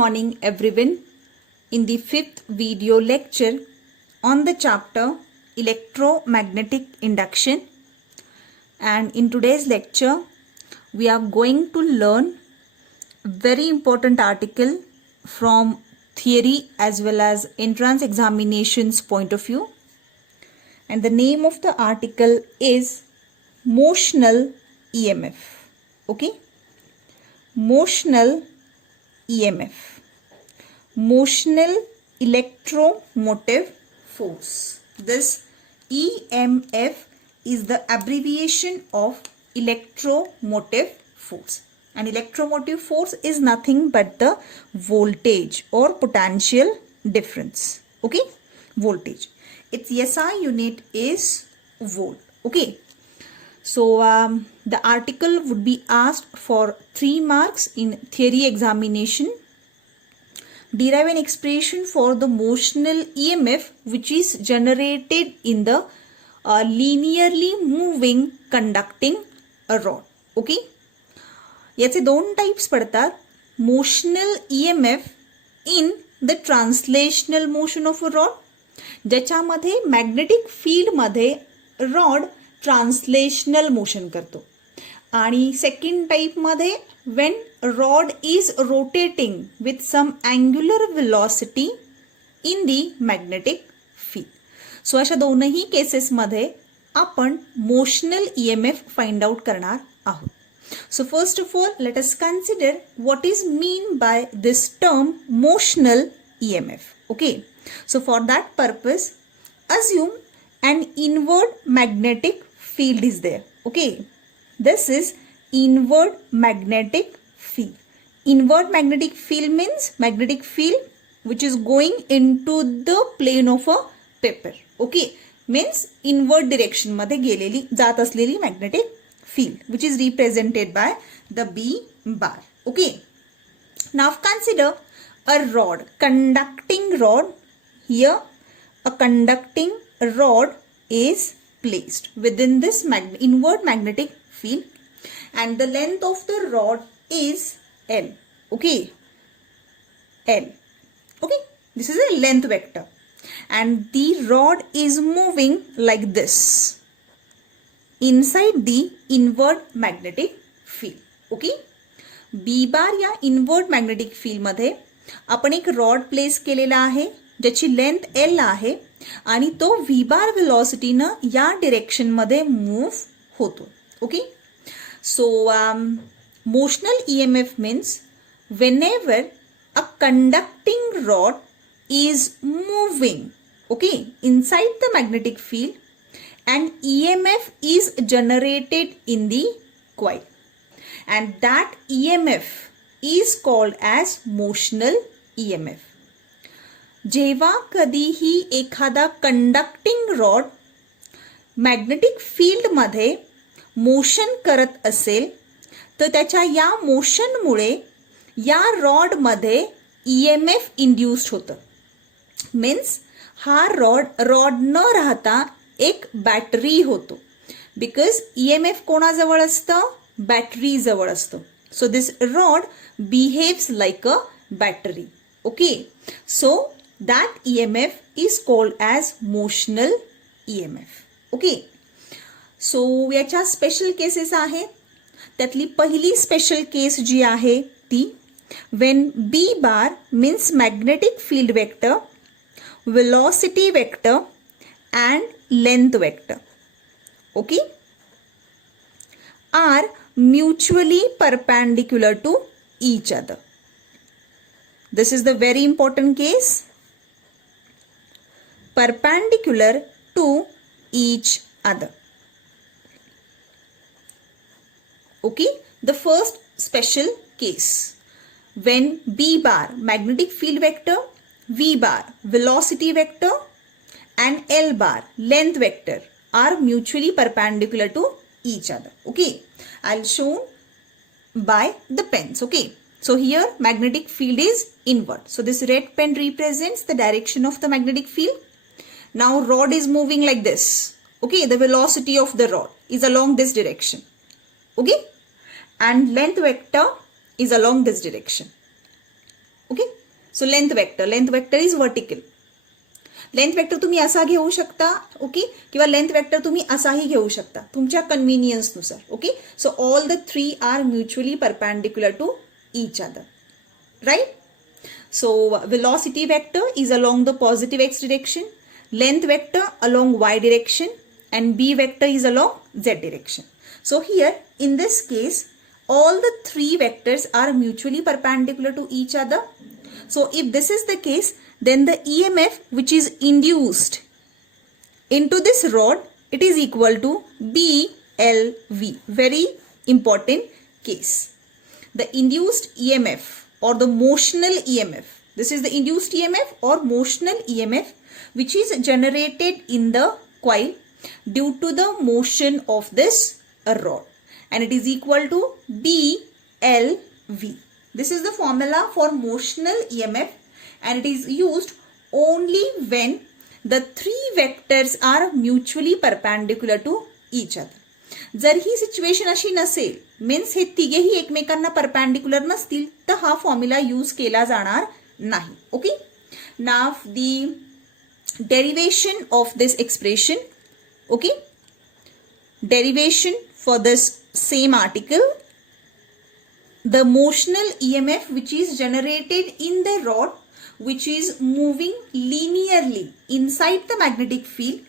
morning everyone. In the fifth video lecture on the chapter electromagnetic induction, and in today's lecture we are going to learn a very important article from theory as well as entrance examinations point of view, and the name of the article is motional EMF. Okay, motional EMF, motional electromotive force. This EMF is the abbreviation of electromotive force, and electromotive force is nothing but the voltage or potential difference. Okay, voltage. Its SI unit is volt. Okay, so the article would be asked for 3 marks in theory examination. Derive an expression for the motional EMF which is generated in the linearly moving conducting a rod. Okay, याचे 2 types पडतात. Motional EMF in the translational motion of a rod, ज्याच्यामध्ये magnetic field मध्ये rod translational motion करतो, आणि second type मध्ये when rod is rotating with some angular velocity in the magnetic field. सो अशा दोनही cases मध्ये आपण मोशनल EMF फाइंड आउट करणार आहोत. So first of all, let us consider what is mean by this term motional EMF. Okay, so for that purpose, assume an inward magnetic field is there. Okay, this is inward magnetic field. Inward magnetic field means magnetic field which is going into the plane of a paper. Okay, means inward direction मध्ये गेलेली जात असलेली magnetic field which is represented by the B bar. Okay, now consider a rod, conducting rod. Here a conducting rod is placed within this inward magnetic field, and the length of the rod is L. Okay, L. Okay, this is a length vector, and the rod is moving like this inside the inward magnetic field. Okay, B bar या inward magnetic field मध्ये आपण एक rod place केलेला आहे ज्याची length L आहे, आणि तो V bar velocityनं या डिरेक्शन मध्ये मूव्ह होतो. Okay, so motional EMF means whenever a conducting rod is moving, okay, inside the magnetic field, and EMF is generated in the coil, and that EMF is called as motional EMF. जेव्हा कधीही एखादा conducting rod magnetic field मध्ये motion करत असेल तर त्याच्या या मोशनमुळे या रॉड मध्ये EMF इंड्यूस्ड होतं. मीन्स हा रॉड न राहता एक बॅटरी होतो, बिकॉज EMF कोणाजवळ असतं? बॅटरी जवळ असतं. So this rod behaves like a battery. Okay, so that EMF is called as motional EMF. Okay, so याच्या स्पेशल केसेस आहेत. त्यातली पहिली स्पेशल केस जी आहे ती when B bar means magnetic field vector, velocity vector and length vector, okay, are mutually perpendicular to each other. This is the very important case. Perpendicular to each other. Okay, the first special case when B bar magnetic field vector, V bar velocity vector and L bar length vector are mutually perpendicular to each other. Okay, I'll show by the pens. Okay, so here magnetic field is inward, so this red pen represents the direction of the magnetic field. Now rod is moving like this. Okay, the velocity of the rod is along this direction. Okay, and length vector is along this direction. Okay. So length vector is vertical. Length vector तुम्ही असा घेऊ शकता, okay, किंवा length vector तुम्ही असाही घेऊ शकता तुमच्या कन्व्हिनियन्सनुसार. Okay. So all the three are mutually perpendicular to each other, right? So velocity vector is along the positive x direction, length vector along y direction, and b vector is along z direction. So here in this case all the three vectors are mutually perpendicular to each other. So if this is the case, then the EMF which is induced into this rod, it is equal to BLV. Very important case. The induced EMF or the motional EMF, this is the induced EMF or motional EMF which is generated in the coil due to the motion of this rod, and it is equal to BLV. This is the formula for motional EMF, and it is used only when the three vectors are mutually perpendicular to each other. जर ही situation अशी नसेल, means हे तिघेही एकमेकांना perpendicular नसतील, तर हा formula use केला जाणार नाही. Okay. Now the derivation of this expression. Okay. Derivation for this same article. The motional EMF which is generated in the rod which is moving linearly inside the magnetic field,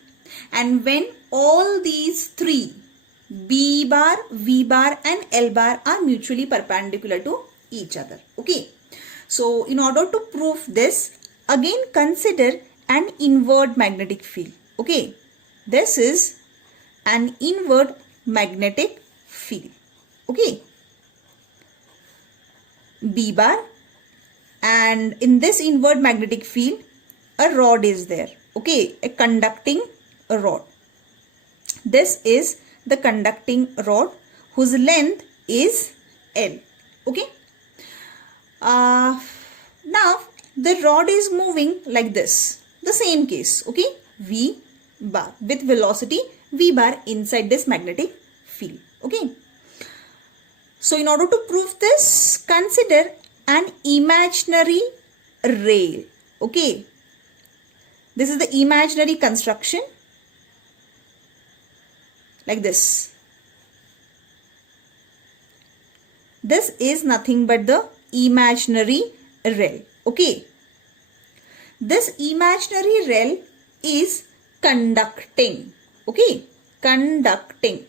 and when all these three B bar, V bar and L bar are mutually perpendicular to each other. Okay. So in order to prove this, again consider an inward magnetic field. Okay. This is an inward magnetic field. Okay. B bar, and in this inward magnetic field a rod is there. Okay. A conducting rod. This is the conducting rod whose length is L. Okay. Now the rod is moving like this. The same case. Okay. V bar with velocity V bar inside this magnetic field. Okay. So in order to prove this, consider an imaginary rail. Okay. This is the imaginary construction. Like this. This is nothing but the imaginary rail. Okay. This imaginary rail is conducting. Okay. Conducting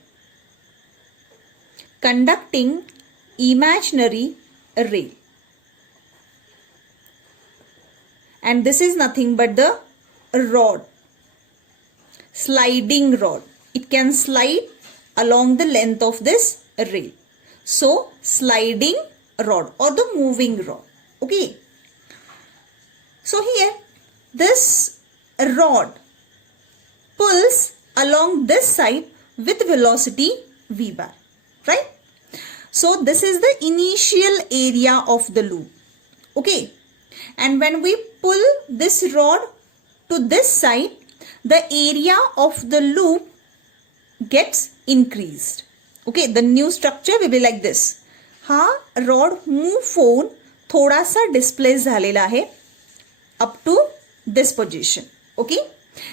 imaginary rail. And this is nothing but the rod. Sliding rod. It can slide along the length of this rail. So sliding rod or the moving rod. Okay. So here this rod pulls along this side with velocity V bar. Right. So this is the initial area of the loop. Okay. And when we pull this rod to this side, the area of the loop gets increased. Okay, the new structure will be like this. हा rod move होऊन थोडासा displace झालेला आहे up to this position. Okay,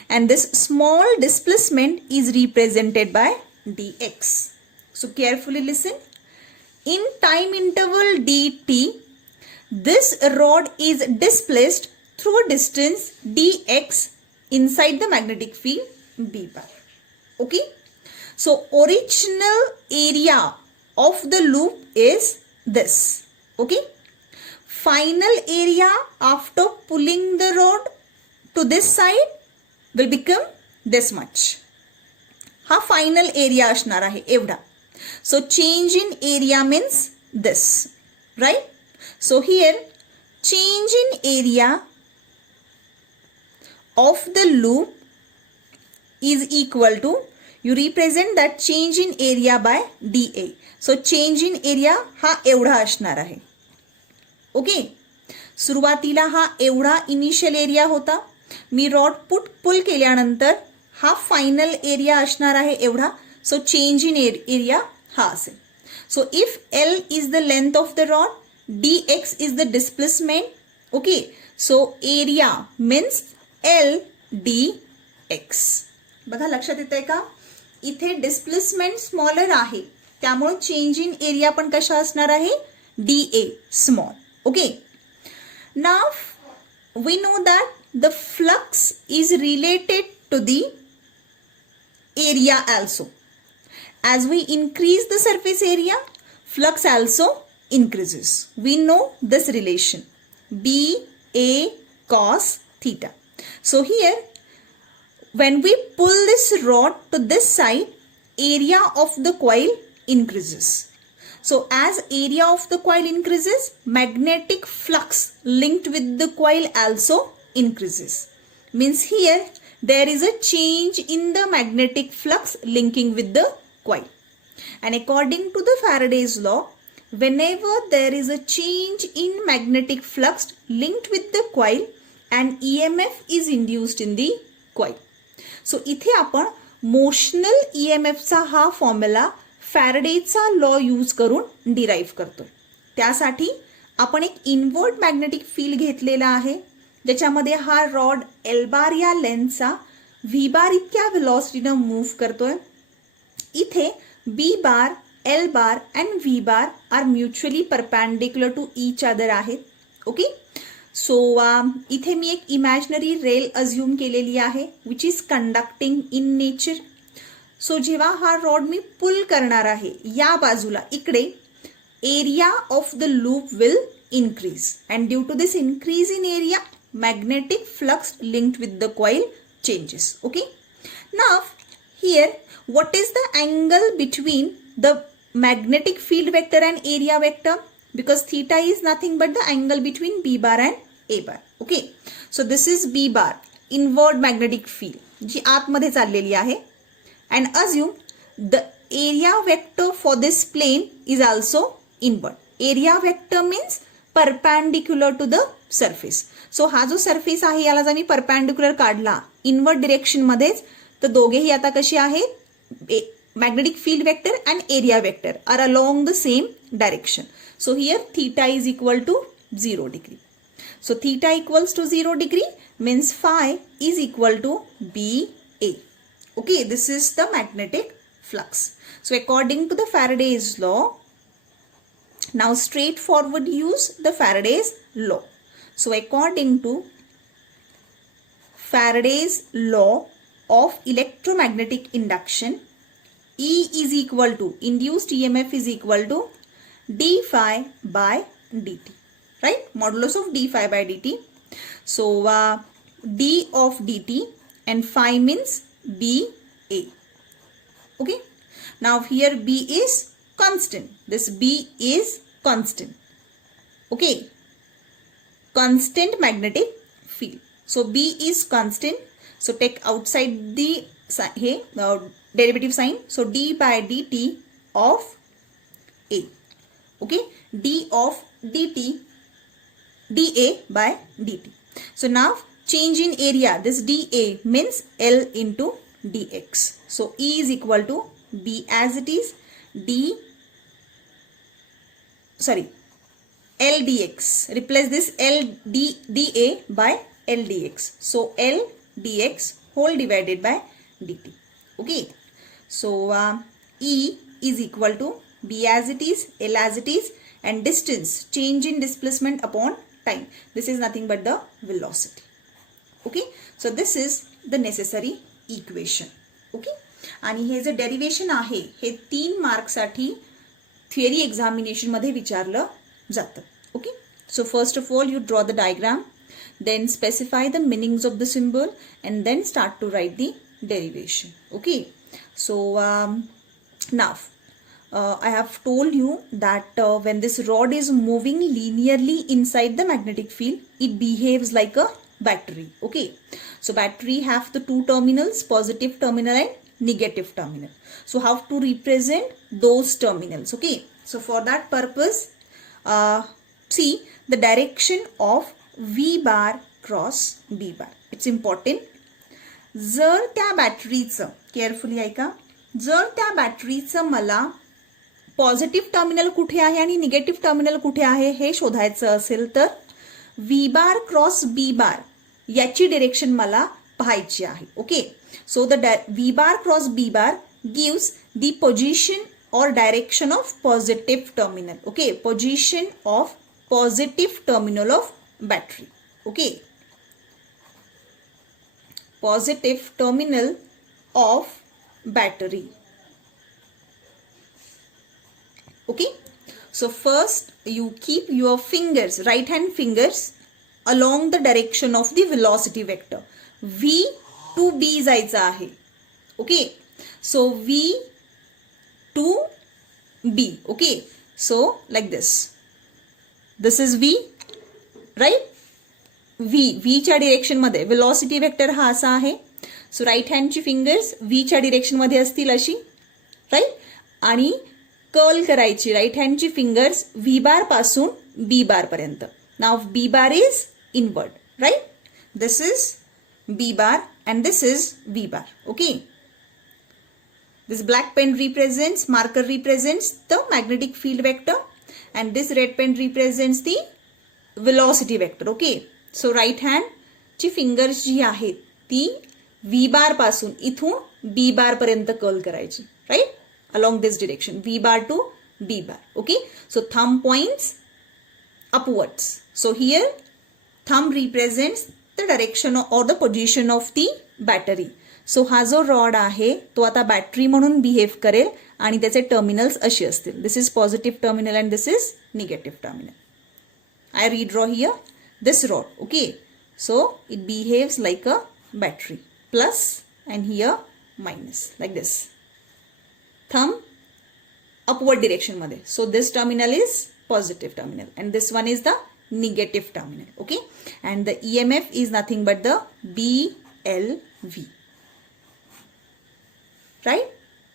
and this small displacement is represented by dx. So carefully listen. In time interval dt, this rod is displaced through a distance dx inside the magnetic field B bar. Okay. So original area of the loop is this. Okay. Final area after pulling the rod to this side will become this much. हा final area असणार आहे एवढा. So change in area means this. Right. So here change in area of the loop is equal to, you represent that change in area by dA. So change in area हा एवढा असणार आहे. Okay. सुरुवातीला हा एवढा initial area होता. मी rod पुल केल्यानंतर हा फायनल एरिया असणार आहे एवढा. सो चेंज इन एरिया हा असेल. So if L is the length of the rod, dx is the displacement, okay, so area means LDX. बघा लक्षात येतंय का, इथे डिस्प्लेसमेंट स्मॉलर आहे त्यामुळे चेंज इन एरिया पण कशा असणार आहे, DA small. Okay, now we know that the flux is related to the area also. As we increase the surface area, flux also increases. We know this relation, BA cos theta. So here, when we pull this rod to this side, area of the coil increases. So as area of the coil increases, magnetic flux linked with the coil also increases. Means here, there is a change in the magnetic flux linking with the coil. And according to the Faraday's law, whenever there is a change in magnetic flux linked with the coil, an EMF is induced in the coil. So इथे आपण motional EMF चा हा formula फॅराडेचा law use करून derive करतो. त्यासाठी आपण एक invert magnetic field घेतलेला आहे ज्याच्यामध्ये हा रॉड L बार या लेन्थचा V बार इतक्या व्हेलॉसिटीनं मूव्ह करतोय. इथे B bar, L bar and V bar are mutually perpendicular to each other आहेत. ओके, सो इथे मी एक इमॅजिनरी रेल अज्युम केलेली आहे which is conducting in nature. So जेव्हा हा रॉड मी पुल करणार आहे या बाजूला इकडे, area of the loop will increase, and due to this increase in area, magnetic flux linked with the coil changes. Okay, now here what is the angle between the magnetic field vector and area vector, because theta is nothing but the angle between B bar and A bar. Okay, so this is B bar, inward magnetic field जी आतमध्ये चाललेली आहे, and assume the area vector for this plane is also inward. Area vector means perpendicular to the surface. So हा जो surface आहे याला जर मी परपॅन्डिक्युलर काढला इनवर्ट डिरेक्शन मध्येच, तर दोघेही आता कसे आहेत, magnetic field vector and area vector are along the same direction. So here theta is equal to 0 degree. So theta equals to 0 degree means phi is equal to BA. Okay, this is the magnetic flux. So according to the Faraday's law, now straightforward use the Faraday's law. So according to Faraday's law of electromagnetic induction, E is equal to, induced EMF is equal to d phi by dt, right? Modulus of d phi by dt. So d of dt and phi means BA. Okay, now here B is constant. This B is constant. Okay, constant magnetic field. So B is constant. So take outside the derivative sign. So d by dt of A. Okay, d of dt, dA by dt. So now change in area. This dA means L into dx. So E is equal to B as it is, L dx. Replace this dA by L dx. So L dx whole divided by dt. Okay, so E is equal to B as it is, L as it is, and distance, change in displacement upon time. This is nothing but the velocity. Okay, so this is the necessary equation. Okay, आणि हे जे derivation आहे हे 3 मार्क्ससाठी theory examination मध्ये विचारलं जातं. Okay, so first of all you draw the diagram, then specify the meanings of the symbol, and then start to write the derivation. Okay, so now I have told you that when this rod is moving linearly inside the magnetic field, it behaves like a battery. Okay, so battery have the 2 terminals, positive terminal and negative terminal. So how to represent those terminals? Okay, so for that purpose, see the direction of V bar cross B bar. It's important. जर त्या बॅटरीचं, carefully ऐका, जर त्या बॅटरीचं मला positive terminal कुठे आहे आणि negative terminal कुठे आहे हे शोधायचं असेल तर V bar cross B bar याची डिरेक्शन मला पाहायची आहे. Okay, so the V bar cross B bar gives the position or direction of positive terminal. Okay, position of positive terminal of battery. Okay, positive terminal of battery. Okay, so first you keep your fingers, right hand fingers, along the direction of the velocity vector. V to B जायचा आहे. Okay, so V to B. Okay, so like this is V, right? V च्या direction मध्ये velocity vector हा असा आहे. So right हँडची fingers V च्या direction मध्ये असतील अशी, राईट, आणि कर्ल करायची राईट हँडची फिंगर्स V बार पासून B बार पर्यंत. Now B bar is inward, right? This is B bar and this is V bar. Okay, this black pen represents, marker represents the magnetic field vector and this red pen represents the velocity vector. Okay, so right hand ची fingers जी आहेत ती V bar पासून इथून B bar पर्यंत curl करायची, right, along this direction, V bar to B bar. Okay, so thumb points upwards. So here thumb represents the direction or the position of the battery. सो हा जो rod आहे तो आता battery म्हणून behave करेल आणि त्याचे टर्मिनल्स अशी असतील. This is positive terminal and this is negative terminal. I redraw here this rod. Okay, so it behaves like a battery, plus and here minus, like this. Thumb upward direction मध्ये. So this terminal is positive terminal and this one is the negative terminal. Okay, and the EMF is nothing but the BLV, right?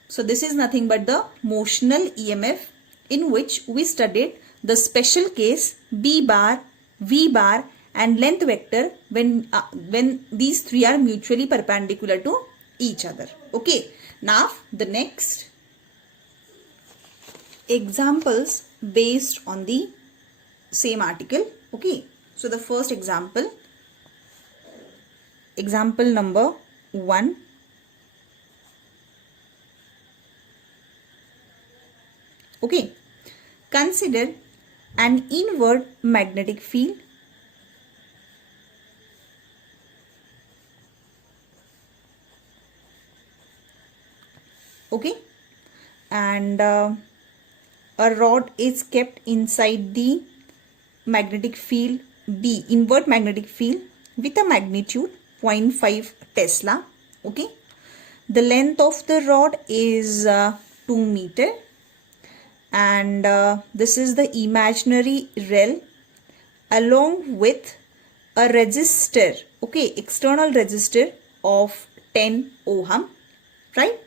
So this is nothing but the motional EMF in which we studied the special case B bar, V bar and length vector when these three are mutually perpendicular to each other. Okay, now the next examples based on the same article. Okay, so the first example number 1. Okay, consider an inward magnetic field okay, and a rod is kept inside the magnetic field B, inward magnetic field, with a magnitude 0.5 Tesla. Okay, the length of the rod is 2 meter and this is the imaginary rail along with a resistor, okay, external resistor of 10 ohm, right?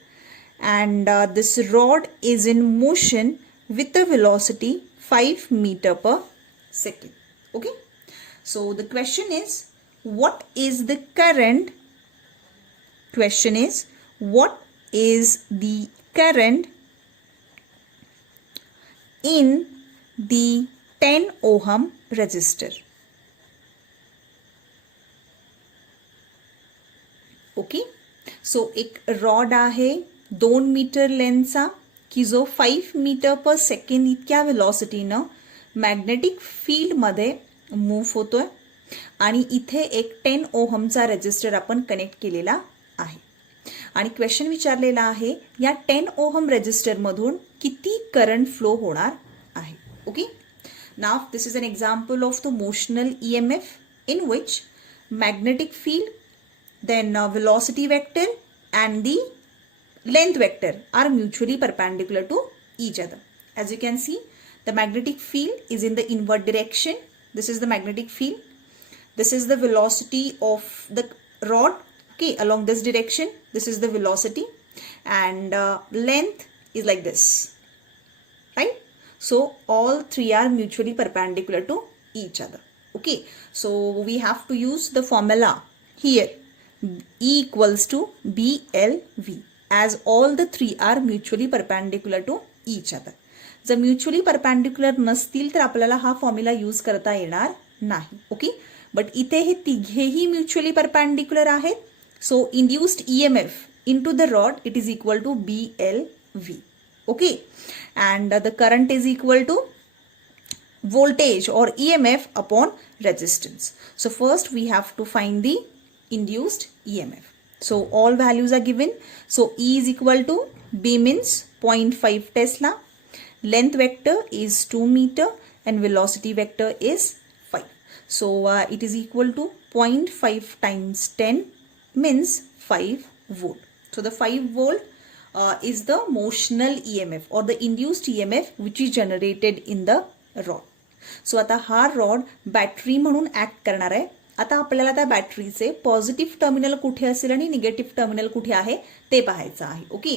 And this rod is in motion with a velocity 5 meter per second. Okay, so the question is what is the current in the 10 ohm resistor. Okay, so एक rod आहे 2 metre लेंथचा की जो 5 metre पर second इतक्या वेलॉसिटीनं magnetic फील्डमध्ये move होतोय आणि इथे एक 10 ओहमचा रेजिस्टर आपण कनेक्ट केलेला आहे आणि क्वेश्चन विचारलेला आहे या 10 ओहम रेजिस्टरमधून किती करंट फ्लो होणार आहे. Okay, now this is an example of the motional EMF in which magnetic field, then velocity vector and the length vector are mutually perpendicular to each other. As you can see, the magnetic field is in the inward direction. This is the magnetic field. This is the velocity of the rod, okay, along this direction. This is the velocity and length is like this, right? So all three are mutually perpendicular to each other. Okay, so we have to use the formula here, E equals to BLV, as all the three are mutually perpendicular to each other. जर mutually perpendicular नसतील तर आपल्याला हा formula use करता येणार नाही. Okay, but इथे हे तिघेही म्युच्युअली परपॅन्डिक्युलर आहेत. सो induced EMF into the rod, it is equal to BLV. Okay, and the current is equal to voltage or EMF upon resistance. So first we have to find the induced EMF. So all values are given. So E is equal to, B means 0.5 Tesla, length vector is 2 meter and velocity vector is 5. So it is equal to 0.5 times 10 means 5 volt. So the 5 volt is the motional EMF or the induced EMF which is generated in the rod. So आता हा rod battery म्हणून act करणार आहे. आता आपल्याला त्या बॅटरीचे positive terminal कुठे असेल आणि निगेटिव्ह टर्मिनल कुठे आहे ते पाहायचं आहे. Okay,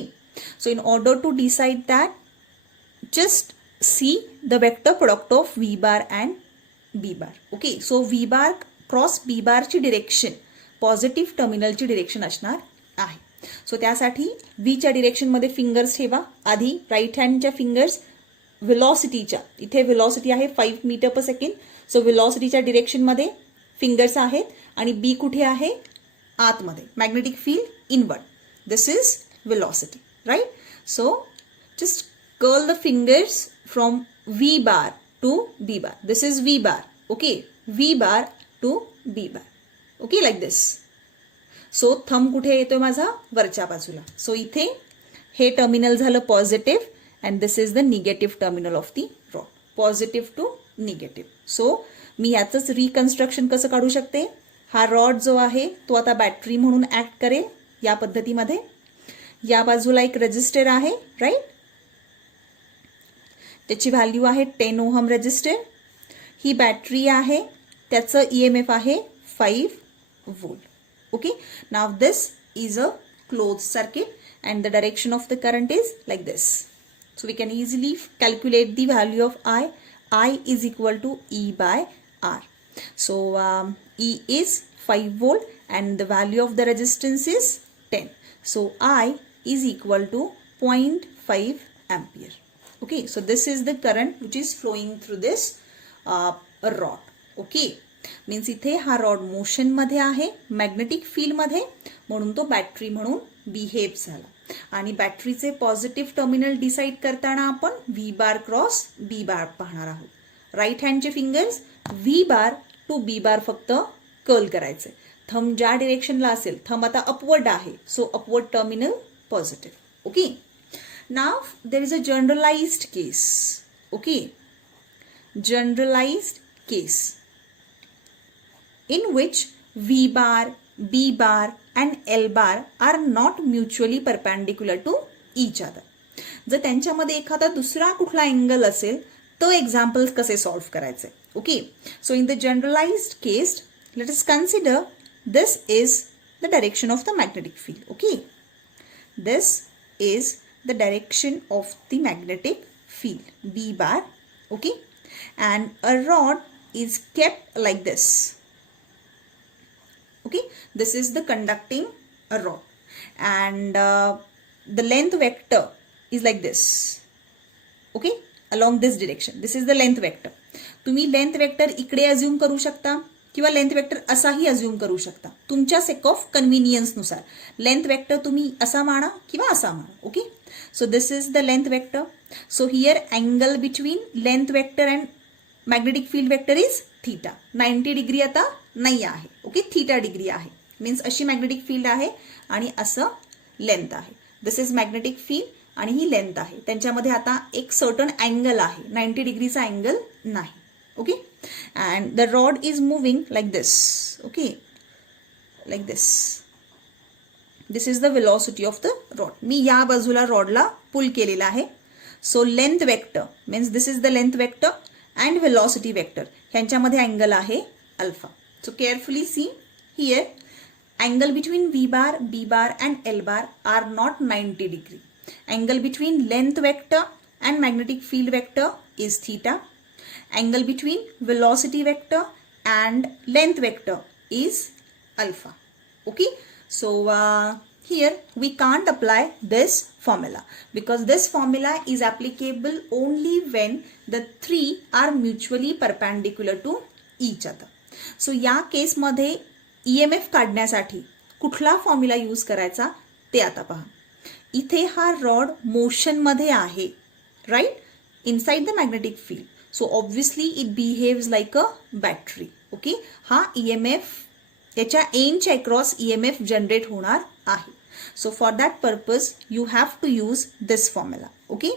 so in order to decide that just see the vector product of V bar and B bar. Okay, so V bar cross B बारची डिरेक्शन पॉझिटिव्ह टर्मिनलची डिरेक्शन असणार आहे. सो त्यासाठी Vच्या डिरेक्शनमध्ये फिंगर्स ठेवा. आधी राईट हँडच्या फिंगर्स व्हेलॉसिटीच्या, इथे व्हेलॉसिटी आहे 5 metre पर सेकंड. सो व्हेलॉसिटीच्या डिरेक्शनमध्ये फिंगर्स आहेत आणि B कुठे आहे आतमध्ये. Magnetic field inward. This is velocity, right. So just curl the fingers from V bar to B bar. This is V bar. Okay, V bar to B bar. Okay, like this. So thumb कुठे येतोय माझा वरच्या बाजूला. So इथे हे terminal झालं positive and this is the negative terminal of the rod. Positive to negative. So मी याचंच रिकन्स्ट्रक्शन कसं काढू शकते. हा रॉड जो आहे तो आता बॅटरी म्हणून ऍक्ट करेल या पद्धतीमध्ये. या बाजूला एक रेजिस्टर आहे, राईट. त्याची व्हॅल्यू आहे 10 ओहम रेजिस्टर. ही बॅटरी आहे, त्याचं EMF आहे 5 volt. Okay, now this is a closed circuit and the direction of the current is like this. So we can easily calculate the value of I. I is equal to E by R. So E is 5 volt and the value of the resistance is 10. So I is equal to 0.5 ampere. Okay, so this is the current which is flowing through this rod. Okay, means इथे हा rod motion मध्ये आहे, magnetic field मध्ये, म्हणून तो battery म्हणून behave झाला. आणि बॅटरीचे पॉझिटिव्ह टर्मिनल डिसाइड करताना आपण V bar cross B bar पाहणार आहोत. राईट हँडचे fingers V bar to B bar फक्त कर्ल करायचे. थंब ज्या डिरेक्शनला असेल, थंब आता अपवर्ड आहे, so upward terminal positive. Okay, now there is a generalized case. Okay, generalized case in which V bar, B bar and L bar are not mutually perpendicular to each other. जर त्यांच्यामध्ये एखादा दुसरा कुठला angle असेल तर examples कसे solve करायचे. Okay, so in the generalized case let us consider this is the direction of the magnetic field. Okay, this is the direction of the magnetic field B bar. Okay, and a rod is kept like this. Okay, this is the conducting rod and the length vector is like this. Okay, along this direction. This is the length vector. तुम्ही length vector इकडे assume करू शकता किंवा length vector असाही assume करू शकता तुमच्या sake of convenience नुसार. लेंथ वेक्टर तुम्ही असा माना किंवा असा माना. Okay, so this is the length vector. So here angle between length vector and magnetic field vector is theta. 90 degree आता नाही आहे. ओके, थीटा डिग्री आहे. मीन्स अशी मॅग्नेटिक फील्ड आहे आणि असं लेंथ आहे. दिस इज मॅग्नेटिक फील्ड आणि ही लेंथ आहे. त्यांच्यामध्ये आता एक सर्टन अँगल आहे, 90 डिग्रीचा अँगल नाही. Okay, and the rod is moving like this. Okay, like this. This is the velocity of the rod. मी या बाजूला रॉडला पुल केलेला आहे. So length vector means this is the length vector and velocity vector, ह्यांच्यामध्ये angle आहे alpha. So carefully see here, angle between V bar, B bar and L bar are not 90 degree. Angle between length vector and magnetic field vector is theta. Angle between velocity vector and length vector is alpha. Okay, so here we can't apply this formula because this formula is applicable only when the three are mutually perpendicular to each other. सो या केसमध्ये EMF काढण्यासाठी कुठला formula use करायचा ते आता पहा. इथे हा रॉड मोशनमध्ये आहे, right, inside the magnetic field. So obviously it behaves like a battery. Okay, हा EMF याच्या एंडच्या अक्रॉस EMF जनरेट होणार आहे. So for that purpose you have to use this formula. Okay,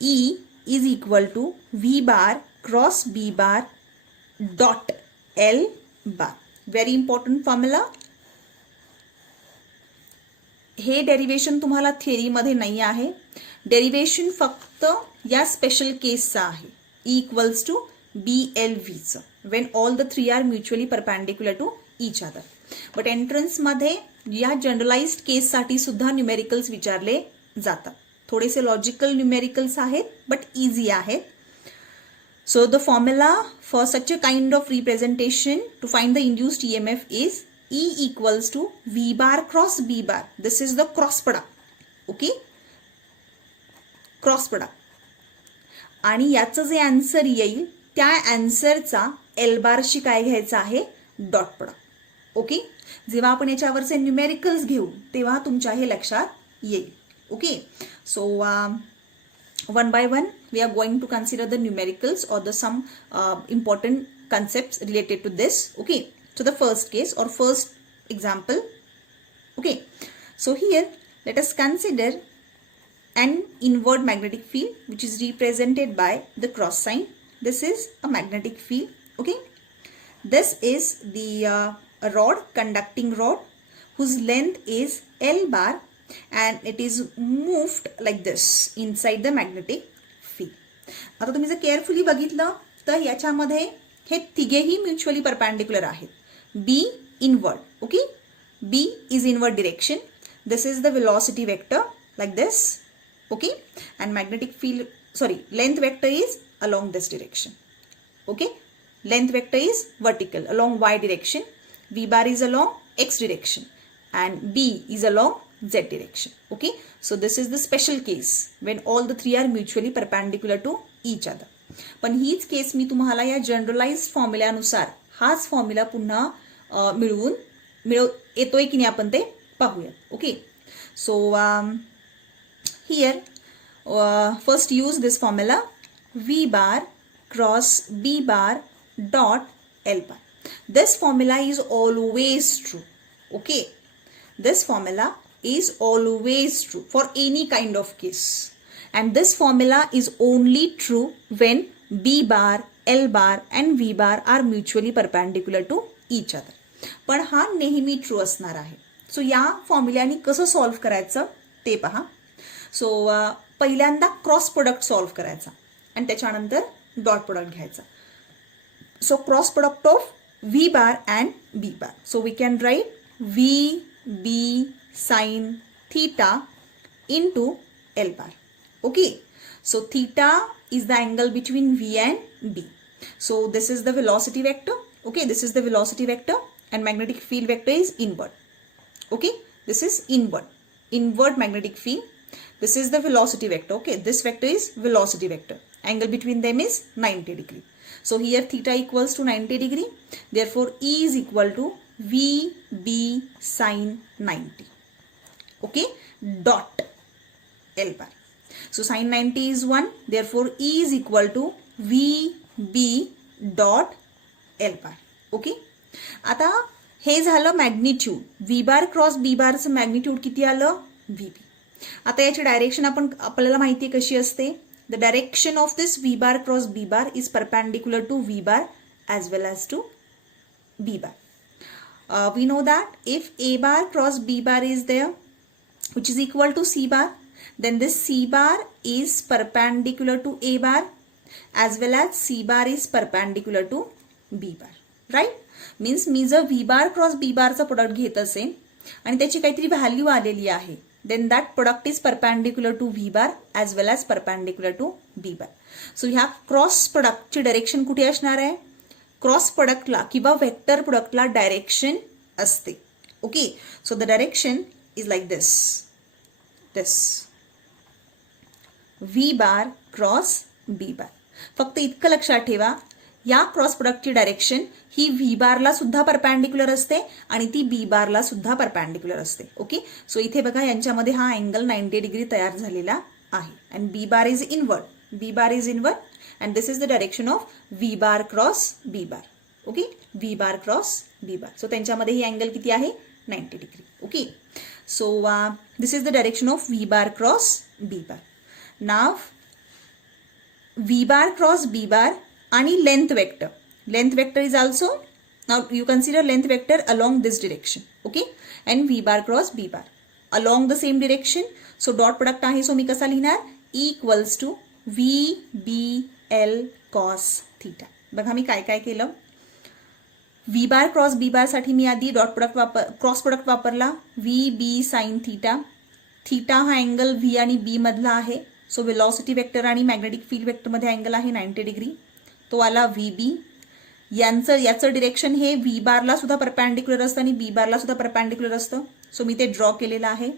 E is equal to V bar cross B bar dot L bar. Very important formula. Hey derivation तुम्हाला थिअरीमध्ये नाही आहे. Derivation फक्त या special केसचा आहे, E equals to BLVचं, when all the three are mutually perpendicular to each other. But एंट्रन्समध्ये या जनरलाइज्ड केससाठी सुद्धा न्यूमेरिकल्स विचारले जातात. थोडेसे लॉजिकल न्यूमेरिकल्स आहेत बट इझी आहेत. So the formula for such a kind of representation to find the induced EMF is E equals to V bar cross B bar. This is the cross product. Okay, cross product. आणि याचं जे answer येईल त्या आन्सरचा L Barshi काय घ्यायचं आहे, dot product. Okay, जेव्हा आपण याच्यावरचे numericals घेऊ तेव्हा तुमच्या हे लक्षात येईल. Okay, so one by one we are going to consider the numericals or the some important concepts related to this. Okay, so the first case or first example. Okay, so here let us consider an inward magnetic field which is represented by the cross sign. This is a magnetic field. Okay, this is the rod, conducting rod, whose length is L bar and it is moved like this inside the magnetic field. आता तुम्ही जर carefully बघितलं तर याच्यामध्ये हे तिघेही mutually perpendicular आहेत. B inward. Okay, B is inward direction. This is the velocity vector like this. Okay, and magnetic field, sorry, length vector is along this direction. Okay, length vector is vertical along y direction. V bar is along x direction and B is along z direction. Okay, so this is the special case when all the three are mutually perpendicular to each other. पण हीच case मी तुम्हाला या generalised फॉर्म्युल्यानुसार हाच formula पुन्हा येतोय की नाही आपण ते पाहूया. Okay, so here first use this formula V bar cross B bar dot L bar. This formula is always true. Okay, this formula is always true for any kind of case, and this formula is only true when B bar, L bar and V bar are mutually perpendicular to each other. पण हा नेहमी true असणार आहे. सो या फॉर्म्युल्याने कसं solve करायचं ते पहा. सो पहिल्यांदा क्रॉस प्रोडक्ट सॉल्व्ह करायचा आणि त्याच्यानंतर डॉट प्रोडक्ट घ्यायचा. So cross product of V bar and B bar. So we can write VB sin theta into L bar. Okay, so theta is the angle between V and B. So this is the velocity vector. Okay, this is the velocity vector and magnetic field vector is inward. Okay, this is inward magnetic field. This is the velocity vector. Okay, this vector is velocity vector. Angle between them is 90 degree. So here theta equals to 90 degree. Therefore E is equal to VB sin 90. Okay, dot L bar. So sin 90 is 1. Therefore E is equal to VB dot L bar. Okay, आता हे झालं magnitude. V bar cross B बारचं magnitude किती आलं, VB. आता याची direction आपल्याला माहिती आहे कशी असते. The direction of this V bar cross B bar is perpendicular to V bar as well as to B bar. We know that if A bar cross B bar is there, which is equal to C bar, then this C bar is perpendicular to A bar as well as C bar is perpendicular to B bar. Right? Means मी जर V bar cross B bar चा product घेत असेल आणि त्याची काहीतरी value आलेली आहे, then that product is perpendicular to V bar as well as perpendicular to B bar. So ह्या क्रॉस प्रोडक्टची डायरेक्शन कुठे असणार आहे, क्रॉस प्रोडक्टला किंवा वेक्टर प्रोडक्टला डायरेक्शन असते. Okay, so the direction is like this V bar cross B bar. फक्त इतकं लक्षात ठेवा या क्रॉस प्रोडक्टची डायरेक्शन ही व्ही बारला सुद्धा परपॅन्डिक्युलर असते आणि ती बी बारला सुद्धा परपॅन्डिक्युलर असते. ओके, सो इथे बघा यांच्यामध्ये हा अँगल 90 डिग्री तयार झालेला आहे. And B bar is inward, B bar is inward and this is the direction of V bar cross B bar. Okay, V bar cross B bar. So त्यांच्यामध्ये ही angle किती आहे? 90 degree. Okay, so this is the direction of V bar cross B bar. Now V bar cross B bar आणि length vector. Length vector is also, now you consider length vector along this direction. Okay, and v bar cross b bar along the same direction. So dot product आहे, so मी कसा लिहिणार? E equals to v b l cos theta. बघा मी काय काय केलं. v bar cross b bar साठी मी आधी dot product cross product वापरला. v b sin theta. Theta हा अँगल v आणि b मधला आहे. सो वेलॉसिटी वेक्टर आणि मॅग्नेटिक फील्ड वेक्टर मध्ये अँगल आहे 90 डिग्री. तो आला VB. याचं डिरेक्शन हे व्ही बारला सुद्धा परपॅन्डिक्युलर असतं आणि बी बारला सुद्धा परपॅन्डिक्युलर असतं. सो मी ते ड्रॉ केलेलं आहे.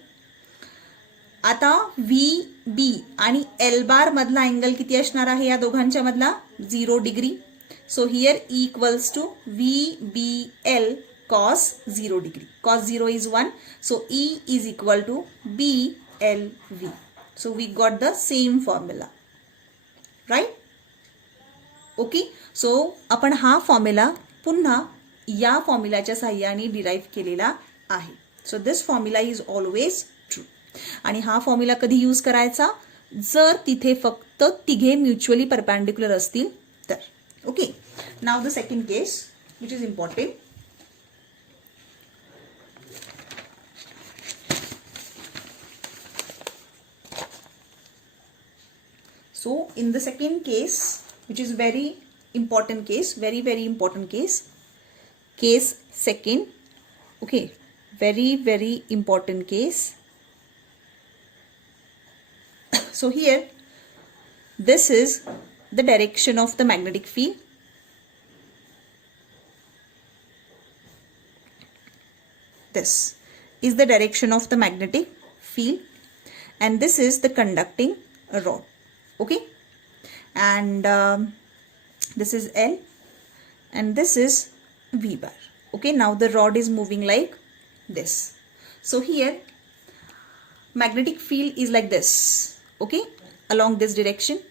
आता VB आणि एल बार मधला अँगल किती असणार आहे या दोघांच्या मधला? 0 degree. So here E equals to VBL cos 0 degree. cos 0 is 1. So E is equal to BLV. So we got the same formula. Right? Okay, so आपण हा फॉर्म्युला पुन्हा या फॉर्म्युलाच्या साहाय्याने डिराईव्ह केलेला आहे. So this formula is always true. आणि हा formula कधी यूज करायचा? जर तिथे फक्त तिघे म्युच्युअली परपॅन्डिक्युलर असतील तर. Okay, now the second case which is important. So in the second case, which is very important case, very important case, case second. Okay, very important case. So here this is the direction of the magnetic field. This is the direction of the magnetic field and this is the conducting rod. Okay, and this is L and this is V bar. Okay, now the rod is moving like this. So here magnetic field is like this. Okay, along this direction.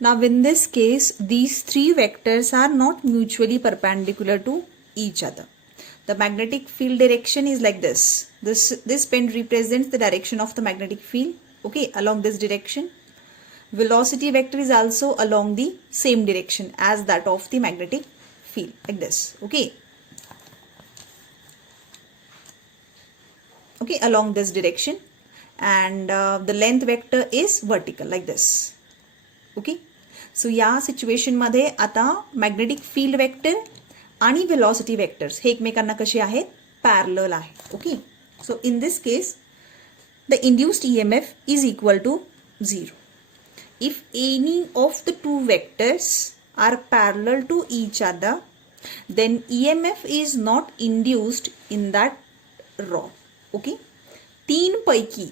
Now in this case these three vectors are not mutually perpendicular to each other. The magnetic field direction is like this. This pen represents the direction of the magnetic field. Okay, along this direction. Velocity vector is also along the same direction as that of the magnetic field, like this. Okay. Okay, along this direction, and the length vector is vertical, like this. Okay. So या situation मध्ये आता magnetic field vector आणि velocity vectors हे एकमेकांना कसे आहेत? Parallel आहे. Okay, so in this case the induced EMF is equal to 0. If any of the two vectors are parallel to each other, then EMF is not induced in that rod. Okay, तीन पैकी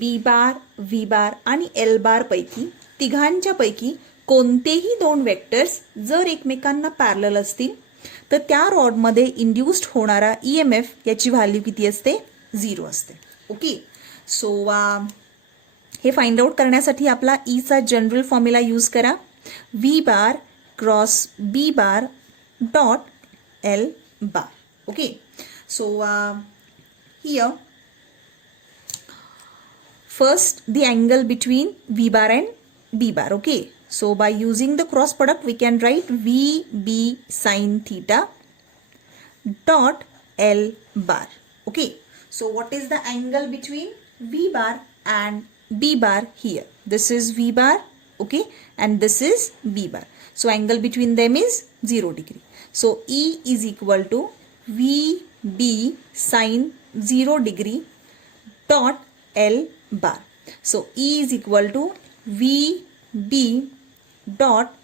B बार, V बार आणि L बार पैकी तिघांच्या पैकी कोणतेही दोन vectors जर एकमेकांना पॅरलल असतील तर त्या रॉडमध्ये इंड्यूस्ड होणारा EMF याची व्हॅल्यू किती असते? 0 असते. ओके, सो हे फाइंड आउट करण्यासाठी आपला चा जनरल फॉर्म्युला यूज करा. V bar cross B bar dot L bar. Okay, so here first the angle between V bar and B bar. Okay, so by using the cross product we can write VB sin theta dot L bar. Okay, so what is the angle between V bar and B bar here? This is V bar, okay, and this is B bar. So angle between them is 0 degree. So E is equal to VB sin 0 degree dot L bar. So E is equal to VB dot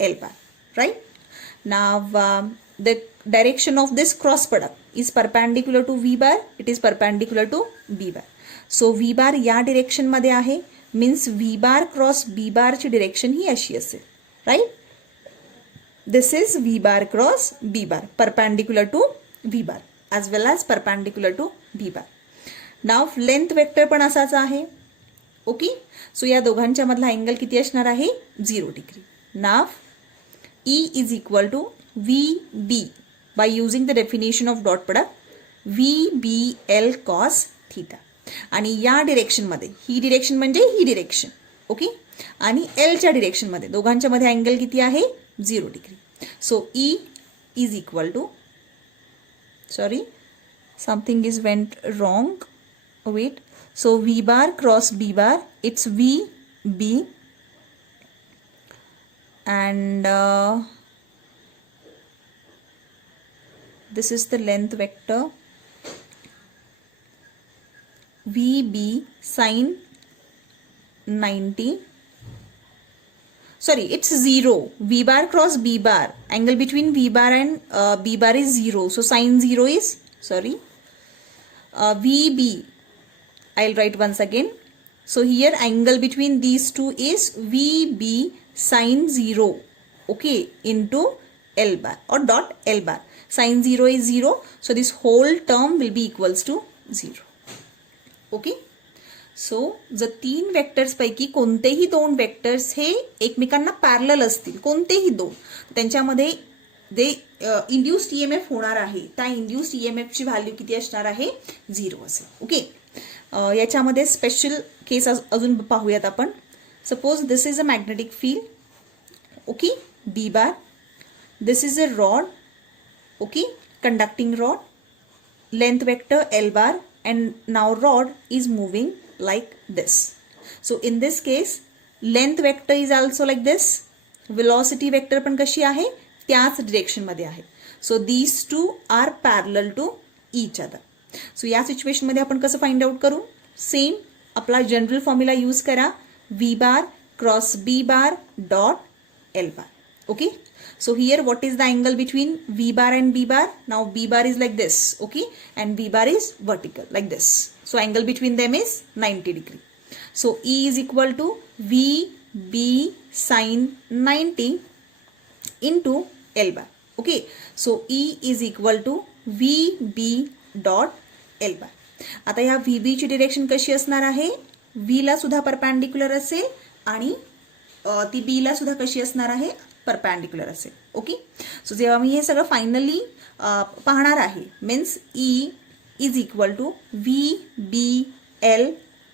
L bar, right? Now the direction of this cross product is perpendicular to V bar. It is perpendicular to B bar. So V bar या direction मध्ये आहे, means V bar cross B बारची direction ही अशी असेल, right. This is V bar cross B bar, perpendicular to V bar as well as perpendicular to V bar. Now length vector पण असाच आहे. ओके, सो या दोघांच्या मधला अँगल किती असणार आहे? 0 degree. Now E is equal to V B by using the definition of dot product V B L cos theta. आणि या डिरेक्शनमध्ये, ही डिरेक्शन म्हणजे ही डिरेक्शन, ओके, आणि एलच्या डिरेक्शनमध्ये दोघांच्या मध्ये अँगल किती आहे? 0 degree. So E is equal to, sorry, something is went wrong, wait, so V bar cross B bar, it's VB, and this is the length vector VB sin 90, sorry, it's 0. V bar cross B bar, angle between V bar and B bar is 0, so sin 0 is, sorry, VB, I'll write once again. So here angle between these two is VB sin 0, okay, into L bar or dot L bar. Sin 0 is 0, so this whole term will be equals to 0. Okay. सो जर 3 vectors पैकी कोणतेही 2 vectors हे एकमेकांना parallel असतील, कोणतेही 2, त्यांच्यामध्ये जे induced EMF होणार आहे त्या इंड्युस्ड ईएमएफची व्हॅल्यू किती असणार आहे? 0 असेल. ओके, याच्यामध्ये स्पेशल केस अजून पाहूयात आपण. Suppose this is a magnetic field, okay, B bar. This is a rod, okay, conducting rod, length vector L bar, and now rod is moving like this. So in this case length vector is also like this, velocity vector पण कशी आहे? त्याच direction मध्ये आहे. सो these two are parallel to each other. सो या situation मध्ये आपण कसं फाइंड आउट करू? सेम आपला जनरल फॉर्म्युला यूज करा, V bar cross B bar dot L bar. Okay, so here what is the angle between V bar and B bar? Now B bar is like this, okay, and B bar is vertical like this. So angle between them is 90 degree. So E is equal to VB sin 90 into L bar. Okay, so E is equal to VB dot L bar. आता या VB ची direction कशी असणार आहे? V ला सुद्धा perpendicular असेल आणि ती B ला सुद्धा कशी असणार आहे? परपेंडिक्युलर असेल. ओके, सो जेव्हा मी हे सगळं फायनली पाहणार आहे, means E is equal to VBL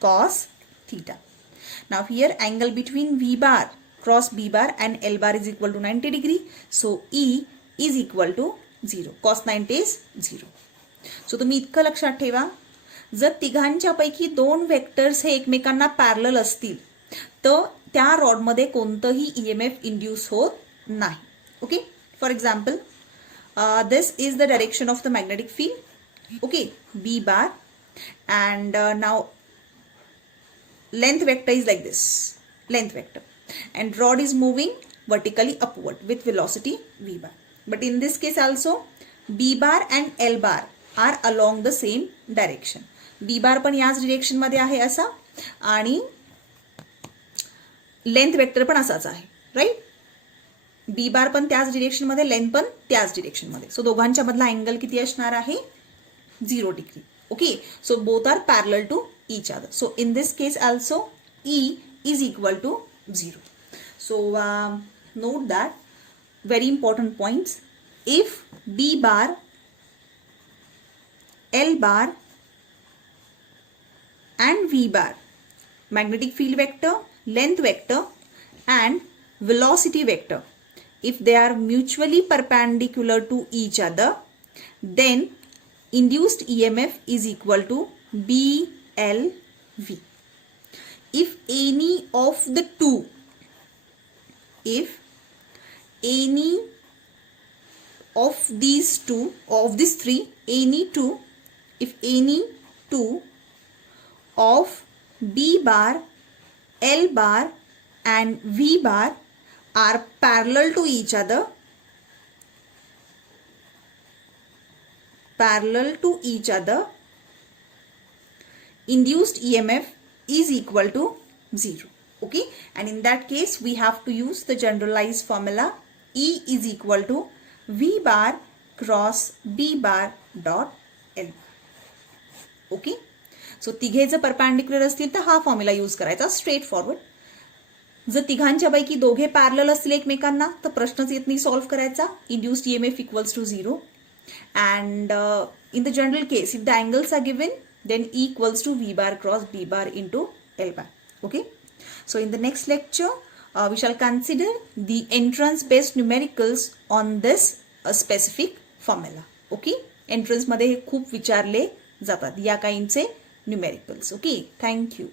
cos theta. Now here angle between V bar cross B bar and L bar is equal to 90 degree. So E is equal to 0. Cos 90 is 0. So तुम्ही इतकं लक्षात ठेवा, जर तिघांच्या पैकी 2 vectors हे एकमेकांना parallel असतील तर त्या रॉडमध्ये कोणतंही ईएमएफ इंड्यूस होत नाही. Okay, for example this is the direction of the magnetic field, okay, B bar, and now length vector is like this, length vector, and rod is moving vertically upward with velocity V bar. But in this case also B bar and L bar are along the same direction. B bar पण याच direction मध्ये आहे असा आणि length vector पण असाच आहे, right. B bar पण त्याच डिरेक्शन मध्ये, लेंथ पण त्याच डिरेक्शन मध्ये. सो दोघांच्या मधला अँगल किती असणार आहे? 0 degree. Okay, so both are parallel to each other. So in this case also E is equal to 0. So note that very important points. If B bar, L bar and V bar, magnetic field vector, length vector and velocity vector, if they are mutually perpendicular to each other, then induced EMF is equal to BLV. If any of the two, if any of these two, of these three, any two, if any two of B bar, L bar and V bar are parallel to each other, induced EMF is equal to 0. Okay, and in that case we have to use the generalized formula E is equal to V bar cross B bar dot L. Okay, so तिघे जर perpendicular असतील तर हा formula use करायचा straightforward. जर तिघांच्या पैकी दोघे पॅरलल असतील एकमेकांना तर प्रश्नच येत नाही सॉल्व्ह करायचा. Induced EMF equals to 0 and in the general case if the angles are given then E equals to V bar cross B bar into L bar. Okay, so in the next lecture we shall consider the entrance based numericals on this specific formula. Okay, entrance मध्ये हे खूप विचारले जातात या काहींचे numericals. Okay, thank you.